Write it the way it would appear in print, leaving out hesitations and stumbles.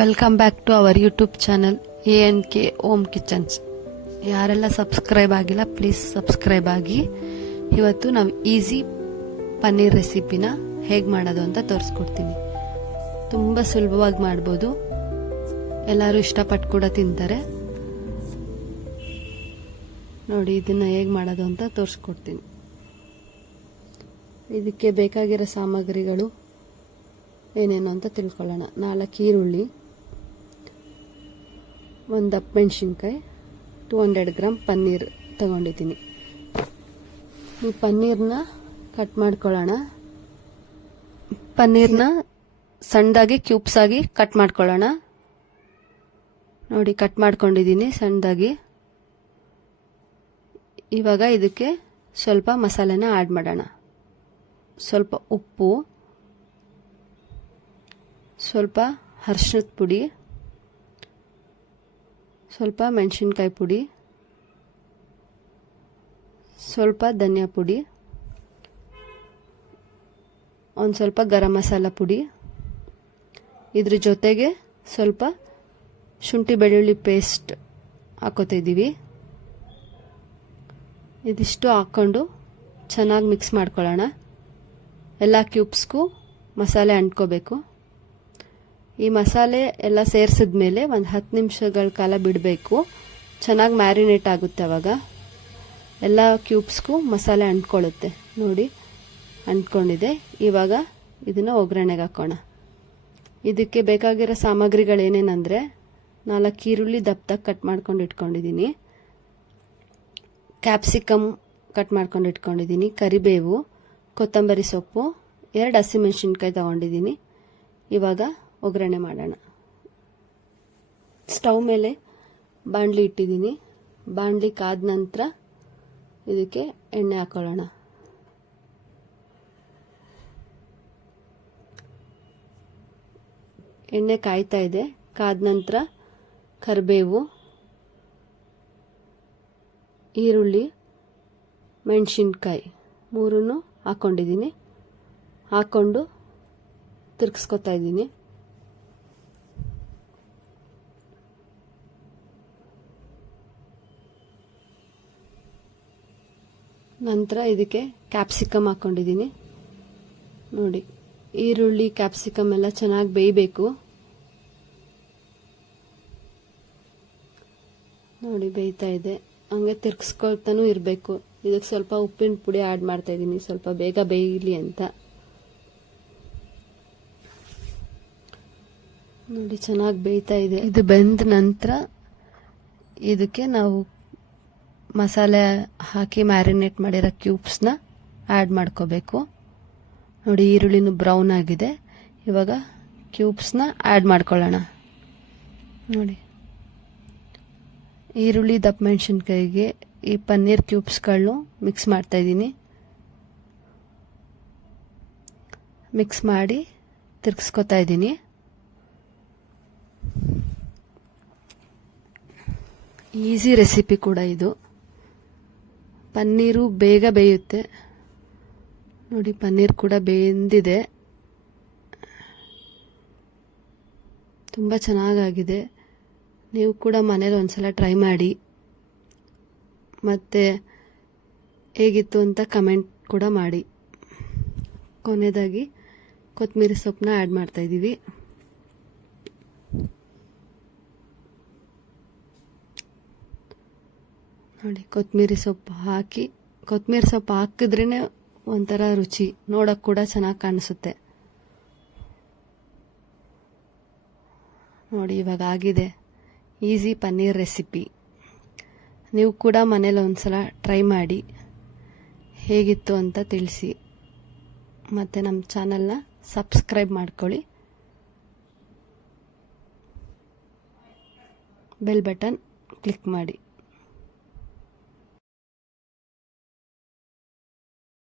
Welcome back to our YouTube channel ANK home kitchens. ಯಾರೆಲ್ಲ subscribe ಆಗಿಲ್ಲ please subscribe ಆಗಿ. ಇವತ್ತು ನಾವು ಈಸಿ ಪನ್ನೀರ್ ರೆಸಿಪಿನ ಹೇಗೆ ಮಾಡೋದು ಅಂತ ತೋರಿಸ್ಕೊಡ್ತೀನಿ. ತುಂಬ ಸುಲಭವಾಗಿ ಮಾಡ್ಬೋದು, ಎಲ್ಲರೂ ಇಷ್ಟಪಟ್ಟು ಕೂಡ ತಿಂತಾರೆ. ನೋಡಿ ಇದನ್ನು ಹೇಗೆ ಮಾಡೋದು ಅಂತ ತೋರಿಸ್ಕೊಡ್ತೀನಿ. ಇದಕ್ಕೆ ಬೇಕಾಗಿರೋ ಸಾಮಗ್ರಿಗಳು ಏನೇನು ಅಂತ ತಿಳ್ಕೊಳ್ಳೋಣ. 4 ಈರುಳ್ಳಿ, 1 ದಪ್ಪ ಮೆಣಸಿನ್ಕಾಯಿ, 200 ಗ್ರಾಮ್ ಪನ್ನೀರ್ ತಗೊಂಡಿದ್ದೀನಿ. ಈ ಪನ್ನೀರ್ನ ಕಟ್ ಮಾಡ್ಕೊಳ್ಳೋಣ. ಪನ್ನೀರ್ನ ಸಣ್ಣದಾಗಿ ಕ್ಯೂಬ್ಸ್ ಆಗಿ ಕಟ್ ಮಾಡ್ಕೊಳ್ಳೋಣ. ನೋಡಿ ಕಟ್ ಮಾಡ್ಕೊಂಡಿದ್ದೀನಿ ಸಣ್ಣದಾಗಿ. ಇವಾಗ ಇದಕ್ಕೆ ಸ್ವಲ್ಪ ಮಸಾಲೆನ ಆ್ಯಡ್ ಮಾಡೋಣ. ಸ್ವಲ್ಪ ಉಪ್ಪು, ಸ್ವಲ್ಪ ಅರಿಶಿಣದ ಪುಡಿ, ಸ್ವಲ್ಪ ಮೆಣಸಿನ್ಕಾಯಿ ಪುಡಿ, ಸ್ವಲ್ಪ ಧನಿಯಾ ಪುಡಿ, ಒಂದು ಸ್ವಲ್ಪ ಗರಂ ಮಸಾಲ ಪುಡಿ, ಇದ್ರ ಜೊತೆಗೆ ಸ್ವಲ್ಪ ಶುಂಠಿ ಬೆಳ್ಳುಳ್ಳಿ ಪೇಸ್ಟ್ ಹಾಕೋತಿದ್ದೀವಿ. ಇದಿಷ್ಟು ಹಾಕ್ಕೊಂಡು ಚೆನ್ನಾಗಿ ಮಿಕ್ಸ್ ಮಾಡ್ಕೊಳ್ಳೋಣ. ಎಲ್ಲ ಕ್ಯೂಬ್ಸ್ಗೂ ಮಸಾಲೆ ಅಂಟ್ಕೋಬೇಕು. ಈ ಮಸಾಲೆ ಎಲ್ಲ ಸೇರಿಸಿದ್ಮೇಲೆ ಒಂದು 10 ನಿಮಿಷಗಳ ಕಾಲ ಬಿಡಬೇಕು. ಚೆನ್ನಾಗಿ ಮ್ಯಾರಿನೇಟ್ ಆಗುತ್ತೆ. ಅವಾಗ ಎಲ್ಲ ಕ್ಯೂಬ್ಸ್ಗೂ ಮಸಾಲೆ ಅಂಟ್ಕೊಳ್ಳುತ್ತೆ. ನೋಡಿ ಅಂಟ್ಕೊಂಡಿದೆ. ಇವಾಗ ಇದನ್ನು ಒಗ್ಗರಣೆಗೆ ಹಾಕೋಣ. ಇದಕ್ಕೆ ಬೇಕಾಗಿರೋ ಸಾಮಗ್ರಿಗಳೇನೇನೆಂದರೆ 4 ಈರುಳ್ಳಿ ದಪ್ಪದಾಗಿ ಕಟ್ ಮಾಡ್ಕೊಂಡು ಇಟ್ಕೊಂಡಿದ್ದೀನಿ, ಕ್ಯಾಪ್ಸಿಕಮ್ ಕಟ್ ಮಾಡ್ಕೊಂಡು ಇಟ್ಕೊಂಡಿದ್ದೀನಿ, ಕರಿಬೇವು, ಕೊತ್ತಂಬರಿ ಸೊಪ್ಪು, 2 ಹಸಿಮೆಣಸಿನ್ಕಾಯಿ ತಗೊಂಡಿದ್ದೀನಿ. ಇವಾಗ ಒಗ್ಗರಣೆ ಮಾಡೋಣ. ಸ್ಟವ್ ಮೇಲೆ ಬಾಣಲಿ ಇಟ್ಟಿದ್ದೀನಿ. ಬಾಣಲಿ ಕಾದ ನಂತರ ಇದಕ್ಕೆ ಎಣ್ಣೆ ಹಾಕೊಳ್ಳೋಣ. ಎಣ್ಣೆ ಕಾಯ್ತಾ ಇದೆ. ಕಾದ ನಂತರ ಕರಿಬೇವು, ಈರುಳ್ಳಿ, ಮೆಣಸಿನ್ಕಾಯಿ 3 ಹಾಕ್ಕೊಂಡಿದ್ದೀನಿ. ಹಾಕ್ಕೊಂಡು ತಿರ್ಗಿಸ್ಕೊತಾ ಇದ್ದೀನಿ. ನಂತರ ಇದಕ್ಕೆ ಕ್ಯಾಪ್ಸಿಕಮ್ ಹಾಕ್ಕೊಂಡಿದ್ದೀನಿ. ನೋಡಿ ಈರುಳ್ಳಿ ಕ್ಯಾಪ್ಸಿಕಮ್ ಎಲ್ಲ ಚೆನ್ನಾಗಿ ಬೇಯಬೇಕು. ನೋಡಿ ಬೇಯ್ತಾ ಇದೆ. ಹಂಗೆ ತಿರ್ಗಿಸ್ಕೊಳ್ತಾನೂ ಇರಬೇಕು. ಇದಕ್ಕೆ ಸ್ವಲ್ಪ ಉಪ್ಪಿನ ಪುಡಿ ಆ್ಯಡ್ ಮಾಡ್ತಾ ಇದ್ದೀನಿ, ಸ್ವಲ್ಪ ಬೇಗ ಬೇಯಲಿ ಅಂತ. ನೋಡಿ ಚೆನ್ನಾಗಿ ಬೇಯ್ತಾ ಇದೆ. ಇದು ಬೆಂದ ನಂತರ ಇದಕ್ಕೆ ನಾವು ಮಸಾಲೆ ಹಾಕಿ ಮ್ಯಾರಿನೇಟ್ ಮಾಡಿರೋ ಕ್ಯೂಬ್ಸ್ನ ಆ್ಯಡ್ ಮಾಡ್ಕೋಬೇಕು. ನೋಡಿ ಈರುಳ್ಳಿನೂ ಬ್ರೌನ್ ಆಗಿದೆ. ಇವಾಗ ಕ್ಯೂಬ್ಸ್ನ ಆ್ಯಡ್ ಮಾಡ್ಕೊಳ್ಳೋಣ. ನೋಡಿ ಈರುಳ್ಳಿ ದಪ್ಪ ಮೆಣಸಿನ್ಕಾಯಿಗೆ ಈ ಪನ್ನೀರ್ ಕ್ಯೂಬ್ಸ್ಗಳನ್ನು ಮಿಕ್ಸ್ ಮಾಡ್ತಾಯಿದ್ದೀನಿ. ಮಿಕ್ಸ್ ಮಾಡಿ ತಿರ್ಗಿಸ್ಕೊತಾ ಇದ್ದೀನಿ. ಈಸಿ ರೆಸಿಪಿ ಕೂಡ ಇದು. ಪನ್ನೀರು ಬೇಗ ಬೇಯುತ್ತೆ. ನೋಡಿ ಪನ್ನೀರ್ ಕೂಡ ಬೆಂದಿದೆ, ತುಂಬ ಚೆನ್ನಾಗಾಗಿದೆ. ನೀವು ಕೂಡ ಮನೇಲಿ ಒಂದ್ಸಲ ಟ್ರೈ ಮಾಡಿ, ಮತ್ತು ಹೇಗಿತ್ತು ಅಂತ ಕಮೆಂಟ್ ಕೂಡ ಮಾಡಿ. ಕೊನೆಯದಾಗಿ ಕೊತ್ತಂಬರಿ ಸೊಪ್ಪನ್ನ ಆ್ಯಡ್ ಮಾಡ್ತಾಯಿದ್ದೀವಿ. ನೋಡಿ ಕೊತ್ತಂಬರಿ ಸೊಪ್ಪು ಹಾಕಿ, ಕೊತ್ತಂಬರಿ ಸೊಪ್ಪು ಹಾಕಿದ್ರೇ ಒಂಥರ ರುಚಿ, ನೋಡೋಕೆ ಕೂಡ ಚೆನ್ನಾಗಿ ಕಾಣಿಸುತ್ತೆ. ನೋಡಿ ಇವಾಗ ಆಗಿದೆ ಈಸಿ ಪನ್ನೀರ್ ರೆಸಿಪಿ. ನೀವು ಕೂಡ ಮನೇಲಿ ಒಂದ್ಸಲ ಟ್ರೈ ಮಾಡಿ, ಹೇಗಿತ್ತು ಅಂತ ತಿಳಿಸಿ. ಮತ್ತು ನಮ್ಮ ಚಾನಲ್ನ ಸಬ್ಸ್ಕ್ರೈಬ್ ಮಾಡ್ಕೊಳ್ಳಿ, ಬೆಲ್ ಬಟನ್ ಕ್ಲಿಕ್ ಮಾಡಿ.